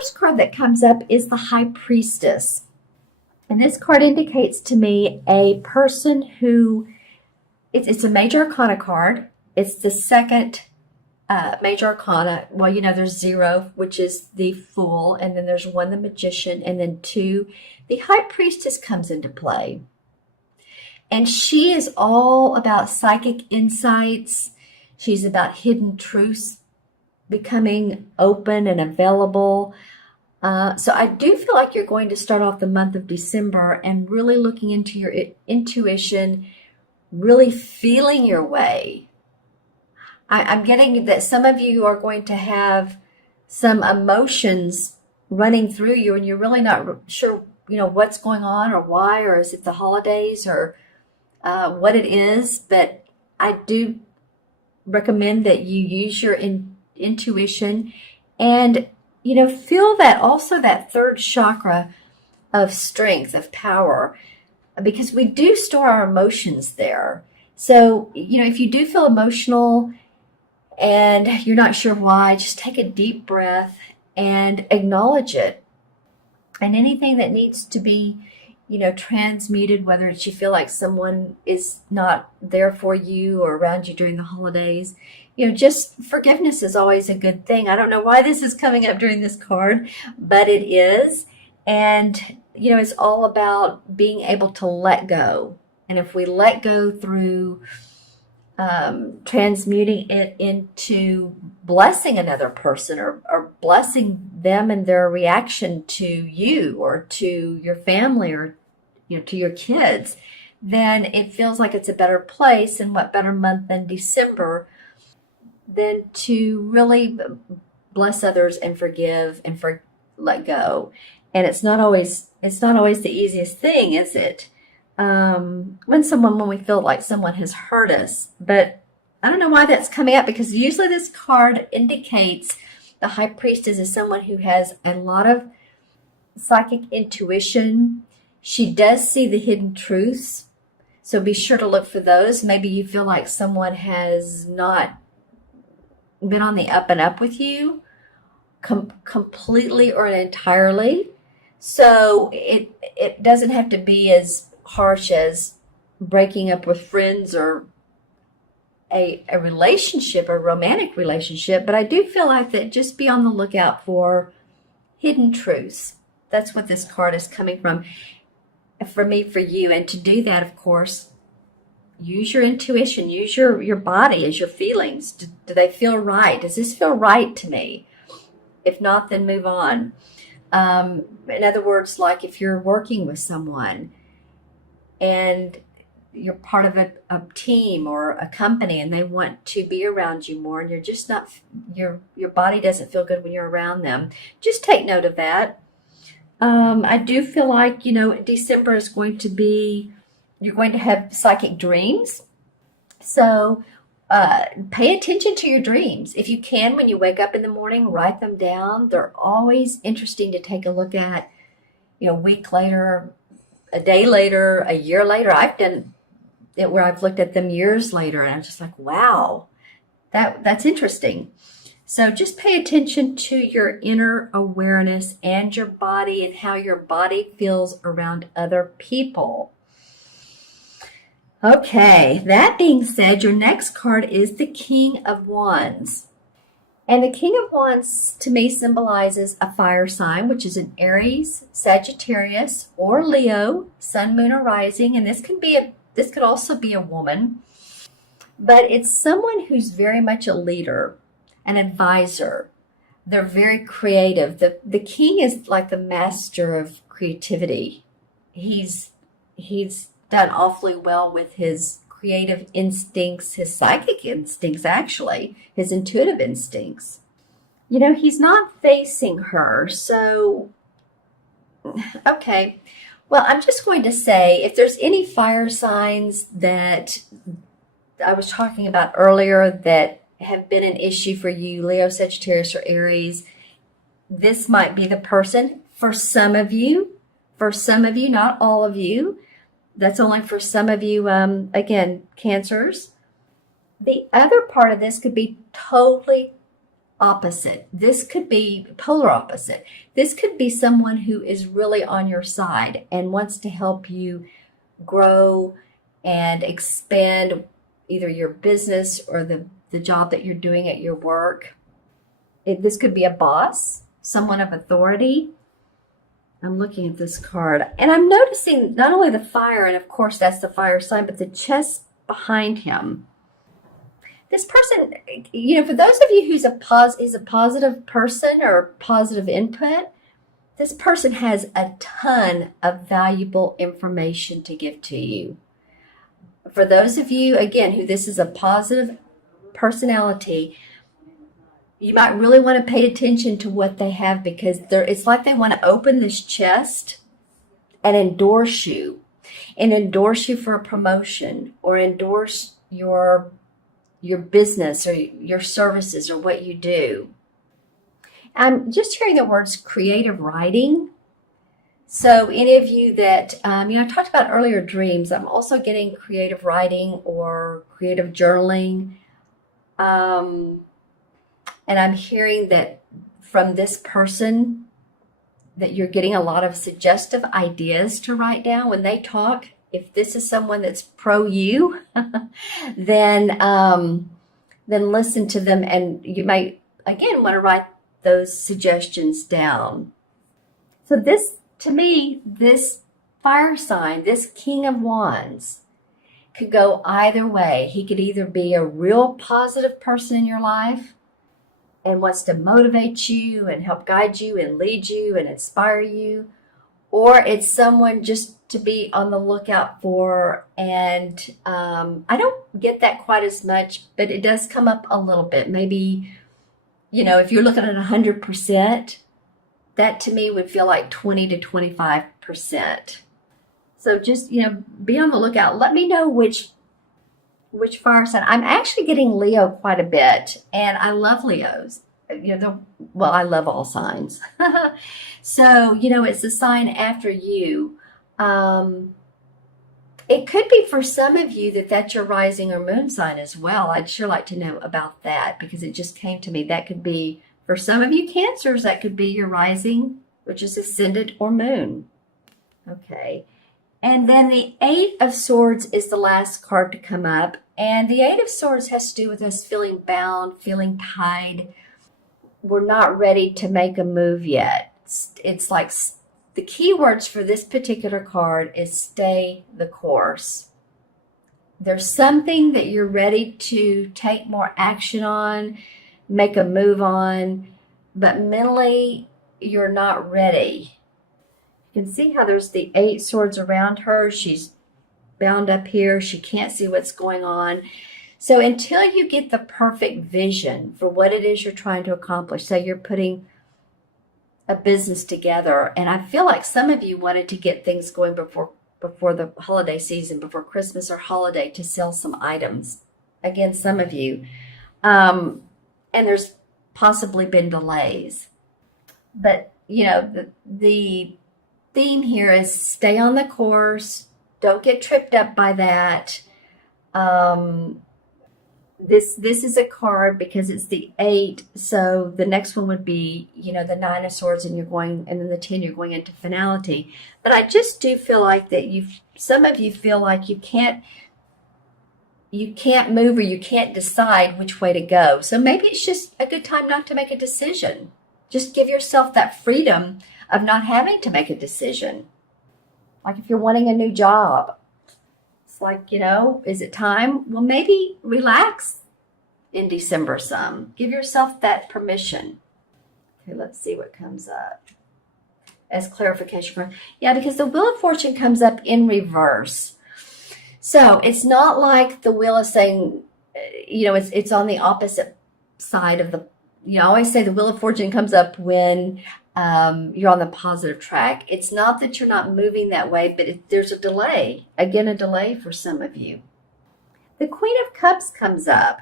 first card that comes up is the High Priestess. And this card indicates to me a person who, it's a Major Arcana card. It's the second Major Arcana. Well, there's 0, which is the Fool, and then there's 1, the Magician, and then 2, the High Priestess comes into play. And she is all about psychic insights. She's about hidden truths becoming open and available. So I do feel like you're going to start off the month of December and really looking into your intuition, really feeling your way. I'm getting that some of you are going to have some emotions running through you and you're really not sure, what's going on or why, or is it the holidays or what it is. But I do recommend that you use your intuition and, feel that also that third chakra of strength, of power, because we do store our emotions there. So, if you do feel emotional and you're not sure why, just take a deep breath and acknowledge it. And anything that needs to be, transmuted, whether it's you feel like someone is not there for you or around you during the holidays, just forgiveness is always a good thing. I don't know why this is coming up during this card, but it is. And, it's all about being able to let go. And if we let go through transmuting it into blessing another person or blessing them and their reaction to you or to your family or to your kids, then it feels like it's a better place. And what better month than December than to really bless others and forgive and let go. And it's not always the easiest thing, is it? When we feel like someone has hurt us. But I don't know why that's coming up, because usually this card indicates the High Priestess is someone who has a lot of psychic intuition. She does see the hidden truths. So be sure to look for those. Maybe you feel like someone has not been on the up and up with you completely or entirely. So it doesn't have to be as harsh as breaking up with friends or a relationship, a romantic relationship, but I do feel like that just be on the lookout for hidden truths. That's what this card is coming from for me, for you. And to do that, of course, use your intuition, use your body as your feelings. Do they feel right? Does this feel right to me? If not, then move on. In other words, like if you're working with someone and you're part of a team or a company and they want to be around you more and you're just not, your body doesn't feel good when you're around them, just take note of that. I do feel like, December is going to be, you're going to have psychic dreams. So pay attention to your dreams. If you can, when you wake up in the morning, write them down. They're always interesting to take a look at, a week later, a day later, a year later. I've done it where I've looked at them years later and I'm just like, wow, that's interesting. So just pay attention to your inner awareness and your body and how your body feels around other people. Okay, that being said, your next card is the King of Wands. And the King of Wands to me symbolizes a fire sign, which is an Aries, Sagittarius, or Leo, Sun, Moon, or Rising. And this could also be a woman, but it's someone who's very much a leader, an advisor. They're very creative. The king is like the master of creativity. He's done awfully well with his creative instincts, his psychic instincts, actually, his intuitive instincts. He's not facing her. So, okay. Well, I'm just going to say, if there's any fire signs that I was talking about earlier that have been an issue for you, Leo, Sagittarius, or Aries, this might be the person. For some of you, not all of you. That's only for some of you, again, Cancers. The other part of this could be totally opposite. This could be polar opposite. This could be someone who is really on your side and wants to help you grow and expand either your business or the job that you're doing at your work. This could be a boss, someone of authority. I'm looking at this card and I'm noticing not only the fire, and of course that's the fire sign, but the chest behind him. This person, for those of you who's is a positive person or positive input, this person has a ton of valuable information to give to you. For those of you, again, who this is a positive personality, you might really want to pay attention to what they have, because it's like they want to open this chest and endorse you for a promotion, or endorse your business or your services or what you do. I'm just hearing the words creative writing. So any of you that, I talked about earlier dreams, I'm also getting creative writing or creative journaling. And I'm hearing that from this person that you're getting a lot of suggestive ideas to write down when they talk. If this is someone that's pro you, then listen to them, and you might again want to write those suggestions down. So this, to me, this fire sign, this King of Wands, could go either way. He could either be a real positive person in your life and wants to motivate you and help guide you and lead you and inspire you, or it's someone just to be on the lookout for. And I don't get that quite as much, but it does come up a little bit. Maybe, if you're looking at 100%, that to me would feel like 20 to 25%. So just, be on the lookout. Let me know which fire sign. I'm actually getting Leo quite a bit, and I love Leos. I love all signs. So, it's a sign after you. It could be for some of you that's your rising or moon sign as well. I'd sure like to know about that, because it just came to me. That could be, for some of you Cancers, that could be your rising, which is ascendant, or moon. Okay. And then the Eight of Swords is the last card to come up. And the Eight of Swords has to do with us feeling bound, feeling tied. We're not ready to make a move yet. It's like the key words for this particular card is stay the course. There's something that you're ready to take more action on, make a move on, but mentally you're not ready. You can see how there's the 8 swords around her. She's bound up here. She can't see what's going on. So until you get the perfect vision for what it is you're trying to accomplish, say you're putting a business together, and I feel like some of you wanted to get things going before the holiday season, before Christmas or holiday, to sell some items. Again, some of you. And there's possibly been delays. But, the theme here is stay on the course. Don't get tripped up by that. This is a card because it's the 8. So the next one would be, the 9 of Swords, and then the 10, you're going into finality. But I just do feel like that some of you feel like you can't move, or you can't decide which way to go. So maybe it's just a good time not to make a decision. Just give yourself that freedom of not having to make a decision. Like if you're wanting a new job, it's like, is it time? Well, maybe relax in December some. Give yourself that permission. Okay, let's see what comes up as clarification. Yeah, because the Wheel of Fortune comes up in reverse. So it's not like the wheel is saying, it's on the opposite side of the, I always say the Wheel of Fortune comes up when you're on the positive track. It's not that you're not moving that way, but there's a delay. Again, a delay for some of you. The Queen of Cups comes up.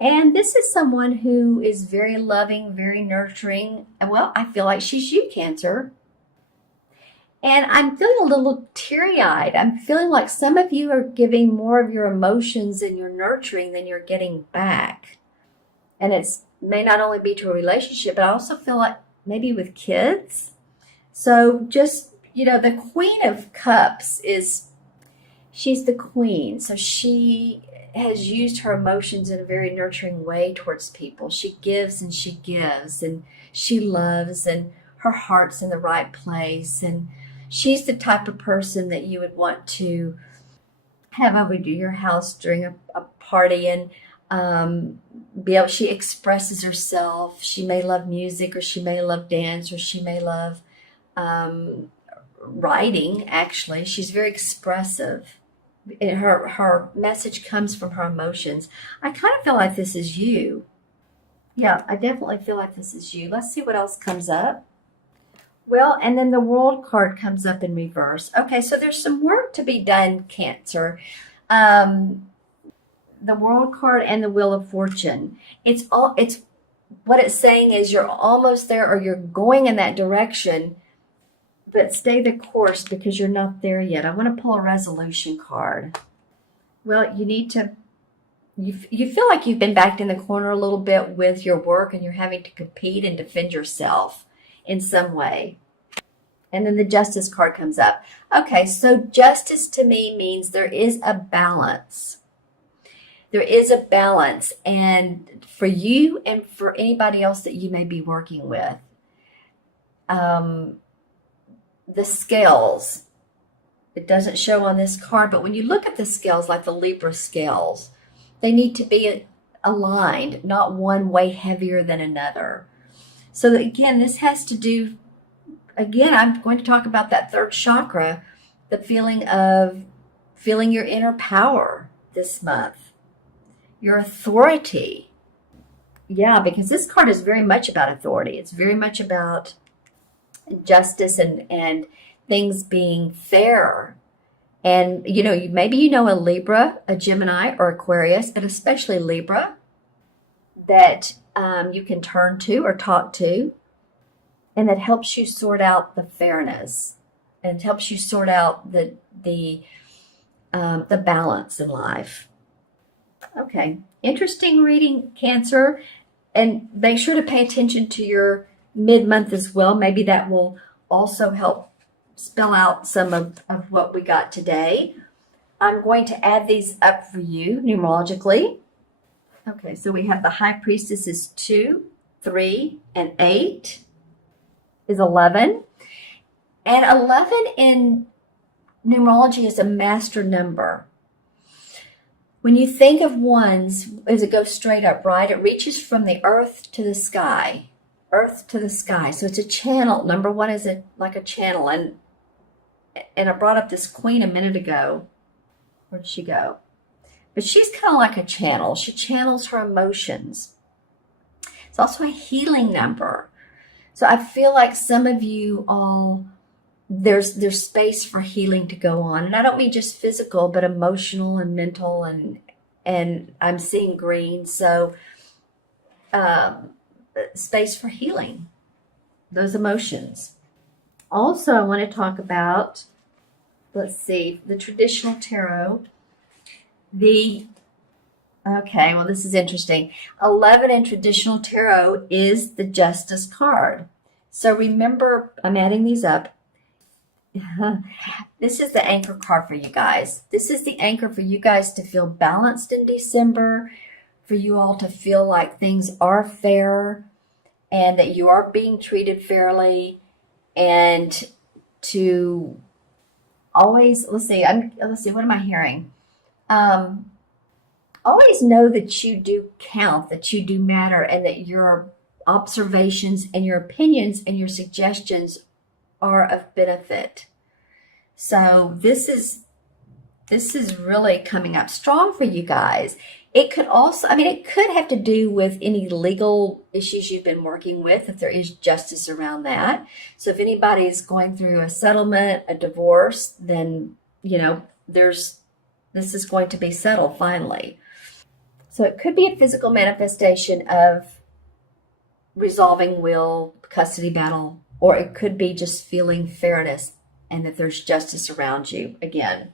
And this is someone who is very loving, very nurturing. Well, I feel like she's you, Cancer. And I'm feeling a little teary-eyed. I'm feeling like some of you are giving more of your emotions and your nurturing than you're getting back. And it's may not only be to a relationship, but I also feel like maybe with kids. So just, the Queen of Cups she's the queen. So she has used her emotions in a very nurturing way towards people. She gives and she gives and she loves and her heart's in the right place. And she's the type of person that you would want to have over to your house during a party and she expresses herself. She may love music, or she may love dance, or she may love writing. Actually, she's very expressive. Her message comes from her emotions. I kind of feel like this is you. Yeah, I definitely feel like this is you. Let's see what else comes up. Well, and then the World card comes up in reverse. Okay, so there's some work to be done, Cancer. The World card and the Wheel of Fortune. It's what it's saying is you're almost there, or you're going in that direction, but stay the course because you're not there yet. I want to pull a resolution card. Well, you need to, you feel like you've been backed in the corner a little bit with your work, and you're having to compete and defend yourself in some way. And then the Justice card comes up. Okay, so justice to me means there is a balance. There is a balance, and for you and for anybody else that you may be working with, the scales, it doesn't show on this card, but when you look at the scales, like the Libra scales, they need to be aligned, not one way heavier than another. So again, this has to do, again, I'm going to talk about that third chakra, the feeling of feeling your inner power this month. Your authority. Yeah, because this card is very much about authority. It's very much about justice and things being fair. And, maybe a Libra, a Gemini, or Aquarius, but especially Libra, that you can turn to or talk to, and that helps you sort out the fairness and helps you sort out the balance in life. Okay, interesting reading, Cancer, and make sure to pay attention to your mid-month as well. Maybe that will also help spell out some of what we got today. I'm going to add these up for you numerologically. Okay, so we have the High Priestess is 2, 3, and 8 is 11. And 11 in numerology is a master number. When you think of ones, as it goes straight up, right, it reaches from the earth to the sky. Earth to the sky. So it's a channel. Number one is like a channel. And I brought up this queen a minute ago. Where'd she go? But she's kind of like a channel. She channels her emotions. It's also a healing number. So I feel like some of you all, there's space for healing to go on. And I don't mean just physical, but emotional and mental, and I'm seeing green. So space for healing those emotions. Also, I want to talk about, let's see, the traditional tarot. Okay, well, this is interesting. 11 in traditional tarot is the Justice card. So remember, I'm adding these up. This is the anchor card for you guys. This is the anchor for you guys to feel balanced in December, for you all to feel like things are fair and that you are being treated fairly, and to always, let's see, what am I hearing? Always know that you do count, that you do matter, and that your observations and your opinions and your suggestions are of benefit. So this is really coming up strong for you guys. It could also, it could have to do with any legal issues you've been working with, if there is justice around that. So if anybody is going through a settlement, a divorce, then, this is going to be settled finally. So it could be a physical manifestation of resolving will, custody battle, or it could be just feeling fairness and that there's justice around you again.